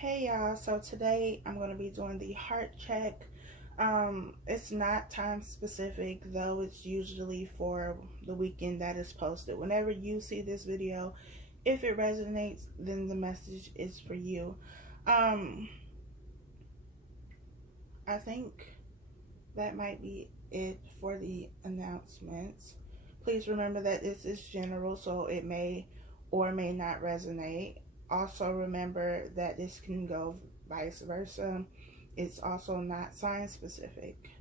Hey y'all, so today I'm going to be doing the heart check. It's not time specific, though it's usually for the weekend that is posted. Whenever you see this video, if it resonates, then the message is for you. I think that might be it for the announcements. Please remember that this is general, so it may or may not resonate. Also remember that this can go vice versa. It's also not sign specific.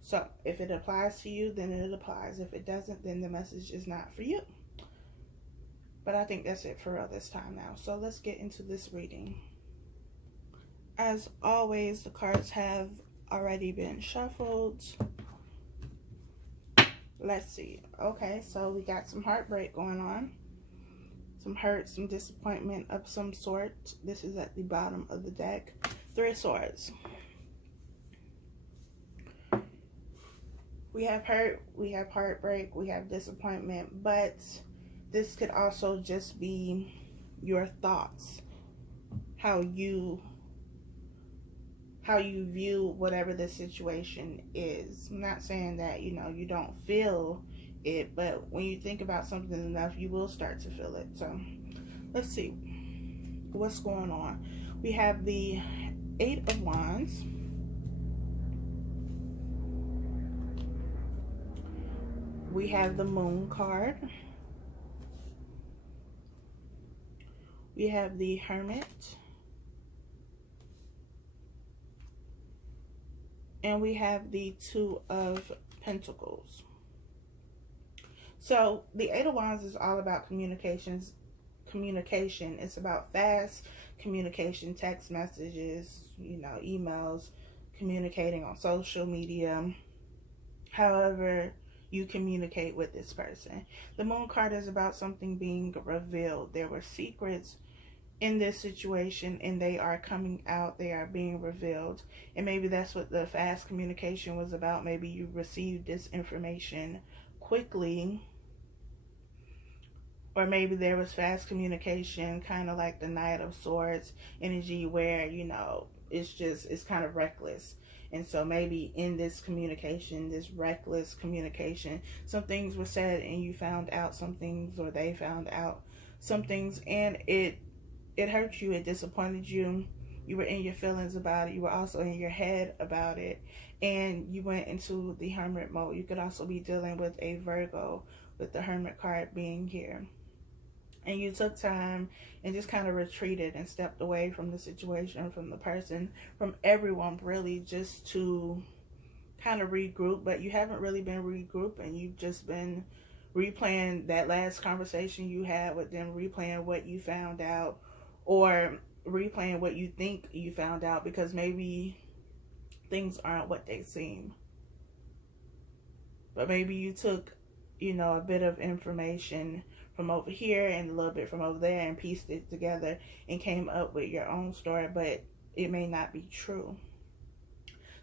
So if it applies to you, then it applies. If it doesn't, then the message is not for you. But I think that's it for real this time now. So let's get into this reading. As always, the cards have already been shuffled. Let's see. Okay, so we got some heartbreak going on. Some hurt, some disappointment of some sort. This is at the bottom of the deck. Three of Swords. We have hurt, we have heartbreak, we have disappointment, but this could also just be your thoughts. How you view whatever the situation is. I'm not saying that, you don't feel it, but when you think about something enough, you will start to feel it. So let's see what's going on. We have the Eight of Wands. We have the Moon card. We have the Hermit. And we have the Two of Pentacles. So the Eight of Wands is all about communication. It's about fast communication, text messages, emails, communicating on social media, however you communicate with this person. The Moon card is about something being revealed. There were secrets in this situation and they are coming out, they are being revealed. And maybe that's what the fast communication was about. Maybe you received this information quickly, or maybe there was fast communication, kind of like the Knight of Swords energy, where, it's kind of reckless. And so maybe in this communication, this reckless communication, some things were said and you found out some things, or they found out some things, and it hurt you, it disappointed you. You were in your feelings about it. You were also in your head about it. And you went into the Hermit mode. You could also be dealing with a Virgo, with the Hermit card being here. And you took time and just kind of retreated and stepped away from the situation, from the person, from everyone, really, just to kind of regroup. But you haven't really been regrouping. You've just been replaying that last conversation you had with them, replaying what you found out, or replaying what you think you found out, because maybe things aren't what they seem. But maybe you took, a bit of information from over here and a little bit from over there and pieced it together and came up with your own story, but it may not be true.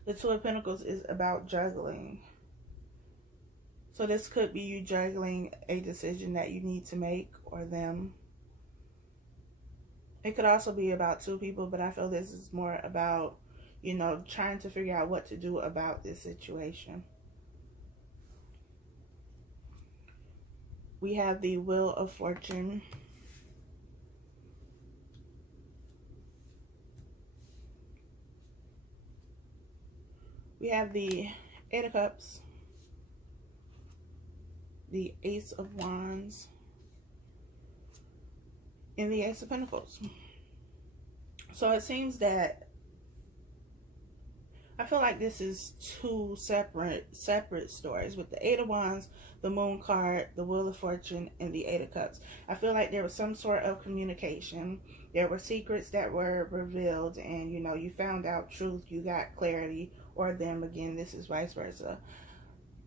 The Two of Pentacles is about juggling. So this could be you juggling a decision that you need to make, or them. It could also be about two people, but I feel this is more about, trying to figure out what to do about this situation. We have the Wheel of Fortune. We have the Eight of Cups, the Ace of Wands, and the Ace of Pentacles. So it seems that I feel like this is two separate stories, with the Eight of Wands, the Moon card, the Wheel of Fortune, and the Eight of Cups. I feel like there was some sort of communication. There were secrets that were revealed, and you found out truth, you got clarity, or them again, this is vice versa.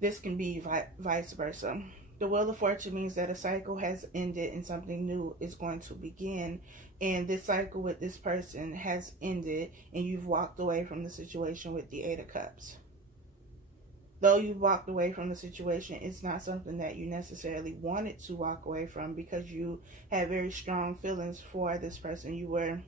This can be vice versa. The Wheel of Fortune means that a cycle has ended and something new is going to begin. And this cycle with this person has ended and you've walked away from the situation with the Eight of Cups. Though you walked away from the situation, it's not something that you necessarily wanted to walk away from, because you had very strong feelings for this person. You were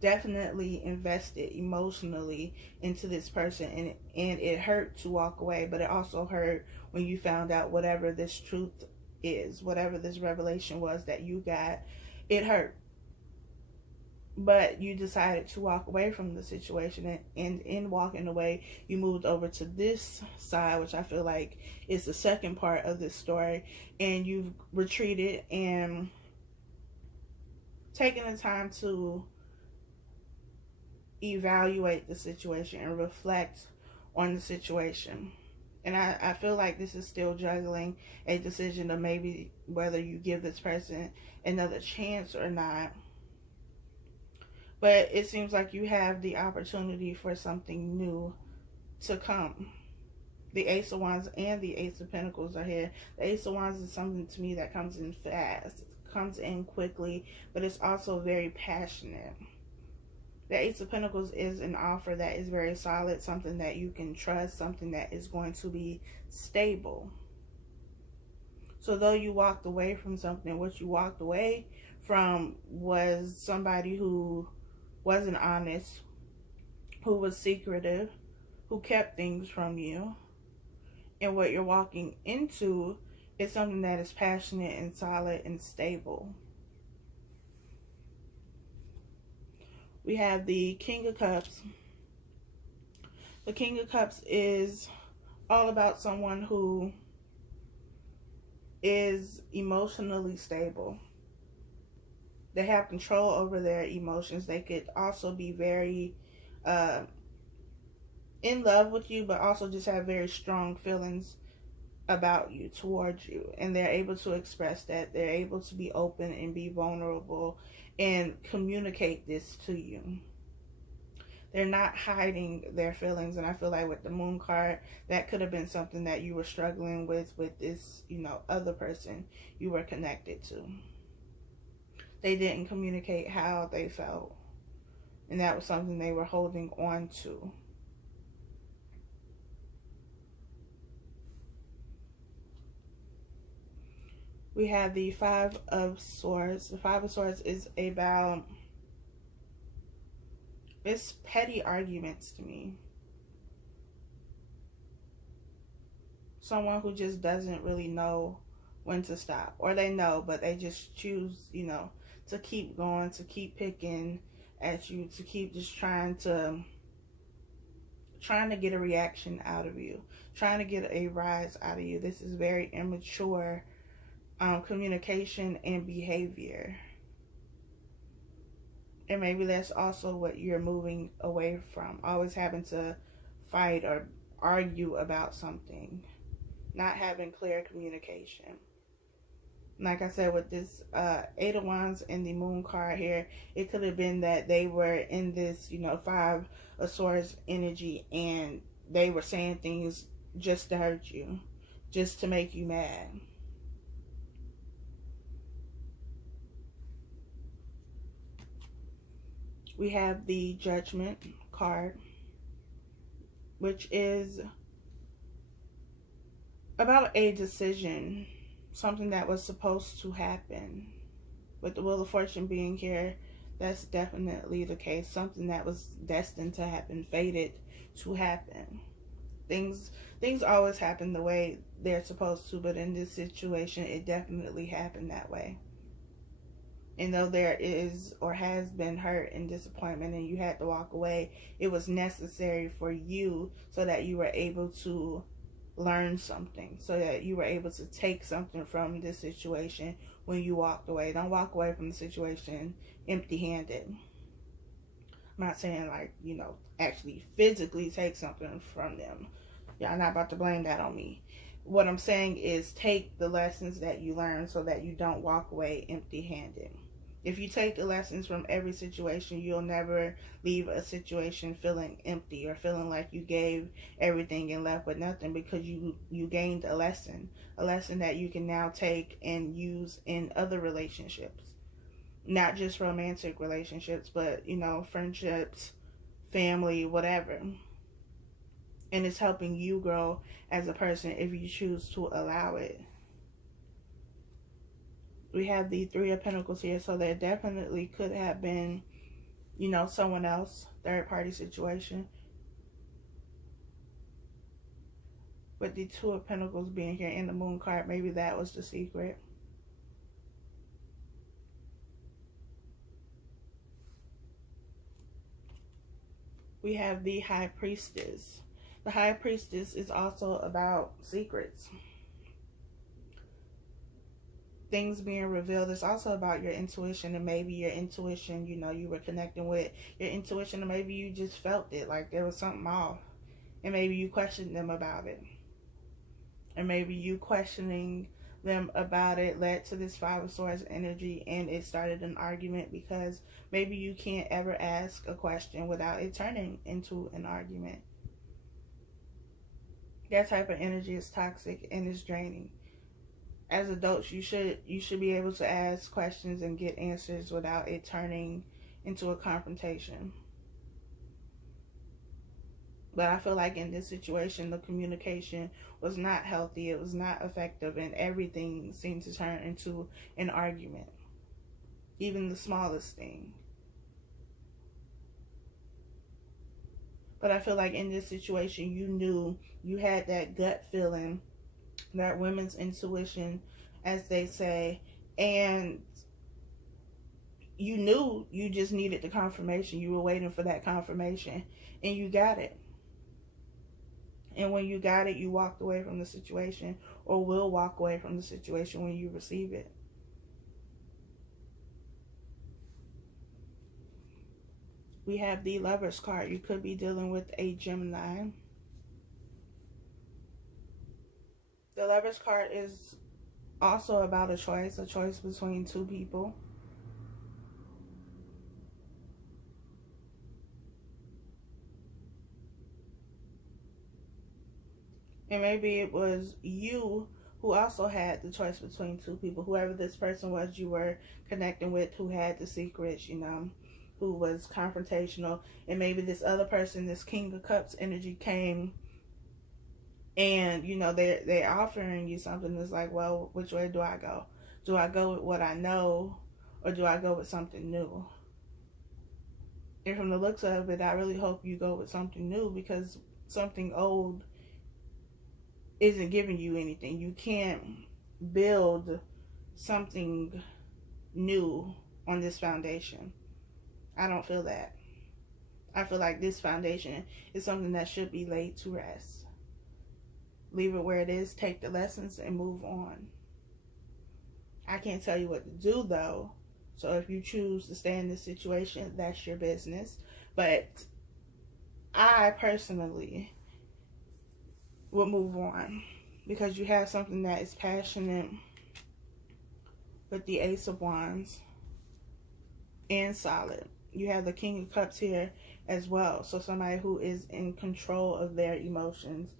definitely invested emotionally into this person, and it hurt to walk away, but it also hurt when you found out whatever this truth is, whatever this revelation was that you got. It hurt, but you decided to walk away from the situation, and in walking away you moved over to this side, which I feel like is the second part of this story, and you've retreated and taken the time to evaluate the situation and reflect on the situation. And I feel like this is still juggling a decision of maybe whether you give this person another chance or not. But it seems like you have the opportunity for something new to come. The Ace of Wands and the Ace of Pentacles are here. The Ace of Wands is something to me that comes in fast. It comes in quickly, but it's also very passionate. The Ace of Pentacles is an offer that is very solid, something that you can trust, something that is going to be stable. So though you walked away from something, what you walked away from was somebody who wasn't honest, who was secretive, who kept things from you. And what you're walking into is something that is passionate and solid and stable. We have the King of Cups. The King of Cups is all about someone who is emotionally stable. They have control over their emotions. They could also be very in love with you, but also just have very strong feelings about you, towards you. And they're able to express that. They're able to be open and be vulnerable and communicate this to you. They're not hiding their feelings. And I feel like with the Moon card, that could have been something that you were struggling with this, other person you were connected to. They didn't communicate how they felt. And that was something they were holding on to. We have the Five of Swords. The Five of Swords is about, it's petty arguments to me. Someone who just doesn't really know when to stop. Or they know, but they just choose, to keep going, to keep picking at you, to keep just trying to get a reaction out of you, trying to get a rise out of you. This is very immature communication and behavior. And maybe that's also what you're moving away from. Always having to fight or argue about something. Not having clear communication. Like I said, with this Eight of Wands and the Moon card here, it could have been that they were in this, Five of Swords energy, and they were saying things just to hurt you, just to make you mad. We have the Judgment card, which is about a decision, something that was supposed to happen. With the Wheel of Fortune being here, that's definitely the case. Something that was destined to happen, fated to happen. Things always happen the way they're supposed to, but in this situation, it definitely happened that way. And though there is or has been hurt and disappointment and you had to walk away, it was necessary for you so that you were able to learn something, so that you were able to take something from this situation when you walked away. Don't walk away from the situation empty-handed. I'm not saying actually physically take something from them. Y'all not about to blame that on me. What I'm saying is take the lessons that you learn so that you don't walk away empty-handed. If you take the lessons from every situation, you'll never leave a situation feeling empty or feeling like you gave everything and left with nothing, because you gained a lesson that you can now take and use in other relationships. Not just romantic relationships, but, friendships, family, whatever. And it's helping you grow as a person if you choose to allow it. We have the Three of Pentacles here, so there definitely could have been you know, someone else, third party situation. But the Two of Pentacles being here in the Moon card, maybe that was the secret. We have the High Priestess. The High Priestess is also about secrets. Things being revealed. It's also about your intuition, and maybe your intuition, you know, you were connecting with your intuition, or maybe you just felt it, like there was something off, and maybe you questioned them about it. And maybe you questioning them about it led to this Five of Swords energy, and it started an argument, because maybe you can't ever ask a question without it turning into an argument. That type of energy is toxic and is draining. As adults, you should be able to ask questions and get answers without it turning into a confrontation. But I feel like in this situation, the communication was not healthy, it was not effective, and everything seemed to turn into an argument. Even the smallest thing. But I feel like in this situation, you knew, you had that gut feeling, that women's intuition, as they say, and you knew you just needed the confirmation. You were waiting for that confirmation, and you got it. And when you got it, you walked away from the situation, or will walk away from the situation when you receive it. We have the Lovers card. You could be dealing with a Gemini. The Lovers card is also about a choice between two people. And maybe it was you who also had the choice between two people. Whoever this person was you were connecting with, who had the secrets, you know, who was confrontational. And maybe this other person, this King of Cups energy, came and, you know, they're offering you something that's like, well, which way do I go? Do I go with what I know, or do I go with something new? And from the looks of it, I really hope you go with something new, because something old isn't giving you anything. You can't build something new on this foundation. I don't feel that. I feel like this foundation is something that should be laid to rest. Leave it where it is, take the lessons, and move on. I can't tell you what to do, though. So if you choose to stay in this situation, that's your business. But I personally would move on, because you have something that is passionate with the Ace of Wands and solid. You have the King of Cups here as well. So somebody who is in control of their emotions.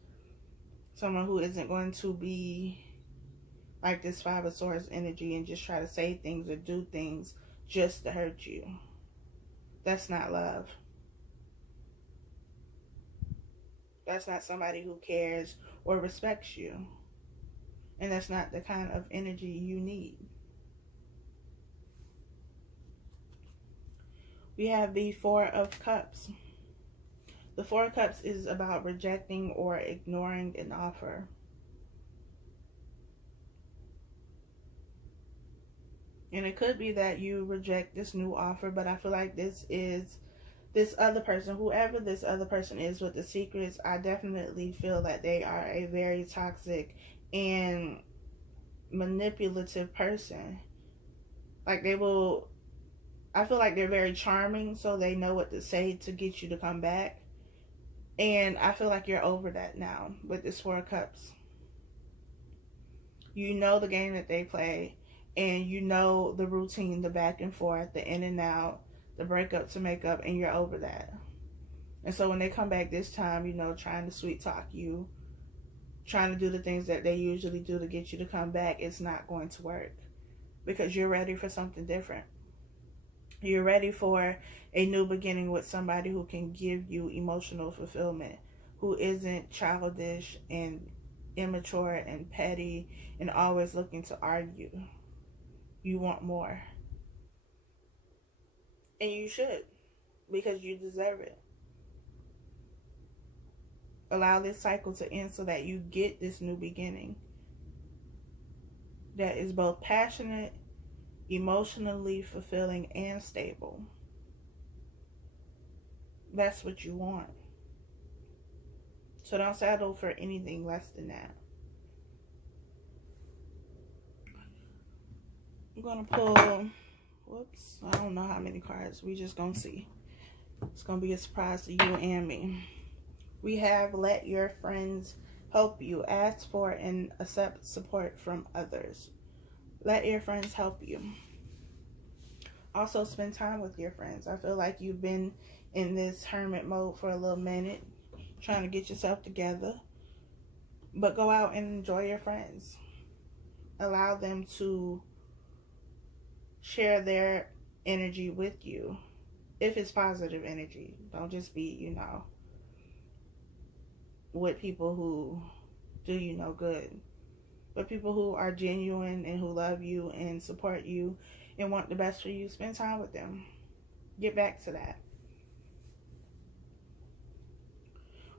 Someone who isn't going to be like this Five of Swords energy and just try to say things or do things just to hurt you. That's not love. That's not somebody who cares or respects you. And that's not the kind of energy you need. We have the Four of Cups. The Four of Cups is about rejecting or ignoring an offer. And it could be that you reject this new offer, but I feel like this other person, whoever this other person is with the secrets, I definitely feel that they are a very toxic and manipulative person. Like they will, I feel like they're very charming, so they know what to say to get you to come back. And I feel like you're over that now with this Four of Cups. You know the game that they play, and you know the routine, the back and forth, the in and out, the breakup to make up, and you're over that. And so when they come back this time, you know, trying to sweet talk you, trying to do the things that they usually do to get you to come back, it's not going to work, because you're ready for something different. You're ready for a new beginning with somebody who can give you emotional fulfillment, who isn't childish and immature and petty and always looking to argue. You want more. And you should. because you deserve it. Allow this cycle to end so that you get this new beginning that is both passionate, emotionally fulfilling, and stable. That's what you want. So don't settle for anything less than that. I'm going to pull, whoops, I don't know how many cards. We just going to see. It's going to be a surprise to you and me. We have let your friends help you. Ask for and accept support from others. Let your friends help you. Also, spend time with your friends. I feel like you've been in this hermit mode for a little minute, trying to get yourself together. But go out and enjoy your friends. Allow them to share their energy with you. If it's positive energy. Don't just be, with people who do you no good. But people who are genuine and who love you and support you and want the best for you, spend time with them. Get back to that.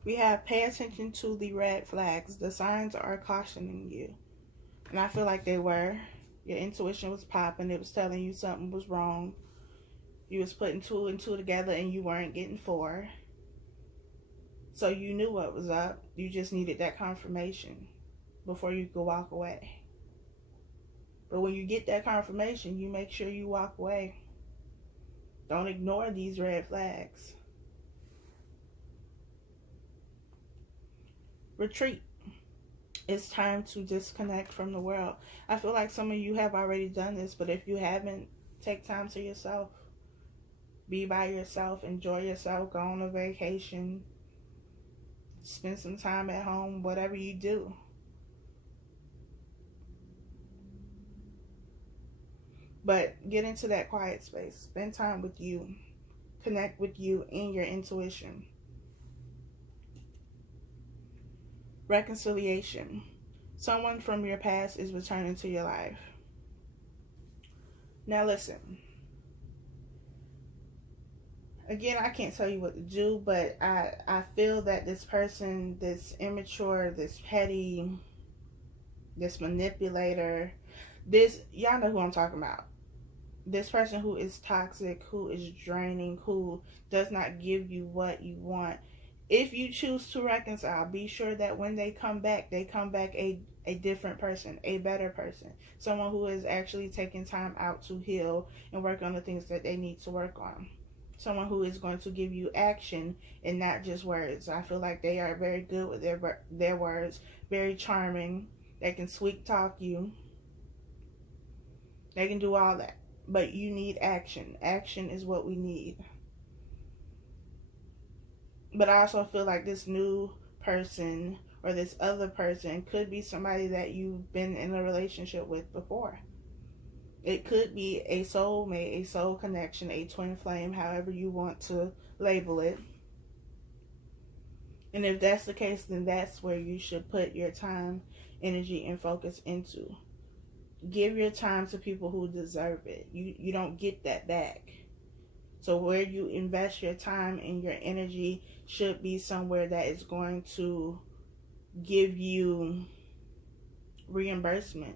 We have pay attention to the red flags. The signs are cautioning you. And I feel like they were. Your intuition was popping. It was telling you something was wrong. You was putting 2 and 2 together and you weren't getting 4. So you knew what was up. You just needed that confirmation before you could walk away. But when you get that confirmation, you make sure you walk away. Don't ignore these red flags. Retreat. It's time to disconnect from the world. I feel like some of you have already done this, but if you haven't, take time to yourself. Be by yourself. Enjoy yourself. Go on a vacation. Spend some time at home. Whatever you do. But get into that quiet space. Spend time with you. Connect with you and your intuition. Reconciliation. Someone from your past is returning to your life. Now listen. Again, I can't tell you what to do, but I feel that this person, this immature, this petty, this manipulator, y'all know who I'm talking about. This person who is toxic, who is draining, who does not give you what you want. If you choose to reconcile, be sure that when they come back a different person, a better person. Someone who is actually taking time out to heal and work on the things that they need to work on. Someone who is going to give you action and not just words. I feel like they are very good with their words, very charming. They can sweet talk you. They can do all that. But you need action. Action is what we need. But I also feel like this new person or this other person could be somebody that you've been in a relationship with before. It could be a soulmate, a soul connection, a twin flame, however you want to label it. And if that's the case, then that's where you should put your time, energy, and focus into. Give your time to people who deserve it. You don't get that back. So where you invest your time and your energy should be somewhere that is going to give you reimbursement.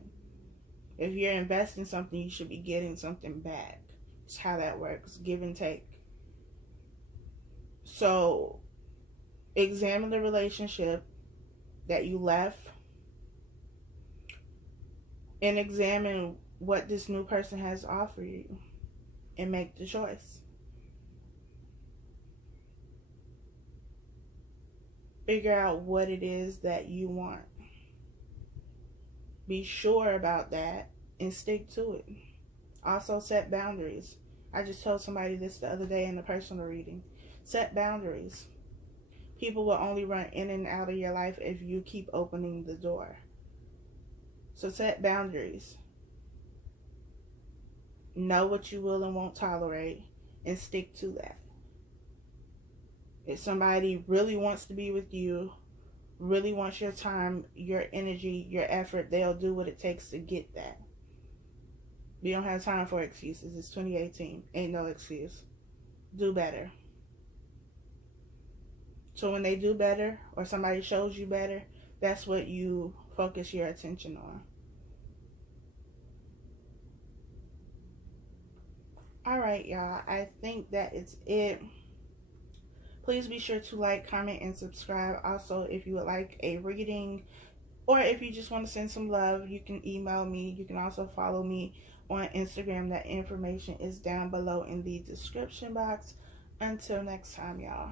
If you're investing something, you should be getting something back. It's how that works. Give and take. So examine the relationship that you left and examine what this new person has to offer you and make the choice. Figure out what it is that you want. Be sure about that and stick to it. Also, set boundaries. I just told somebody this the other day in a personal reading. Set boundaries. People will only run in and out of your life if you keep opening the door. So set boundaries. Know what you will and won't tolerate and stick to that. If somebody really wants to be with you, really wants your time, your energy, your effort, they'll do what it takes to get that. We don't have time for excuses. It's 2018. Ain't no excuse. do better. So when they do better or somebody shows you better, that's what you focus your attention on. Alright, y'all. I think that is it. Please be sure to like, comment, and subscribe. Also, if you would like a reading or if you just want to send some love, you can email me. You can also follow me on Instagram. That information is down below in the description box. Until next time, y'all.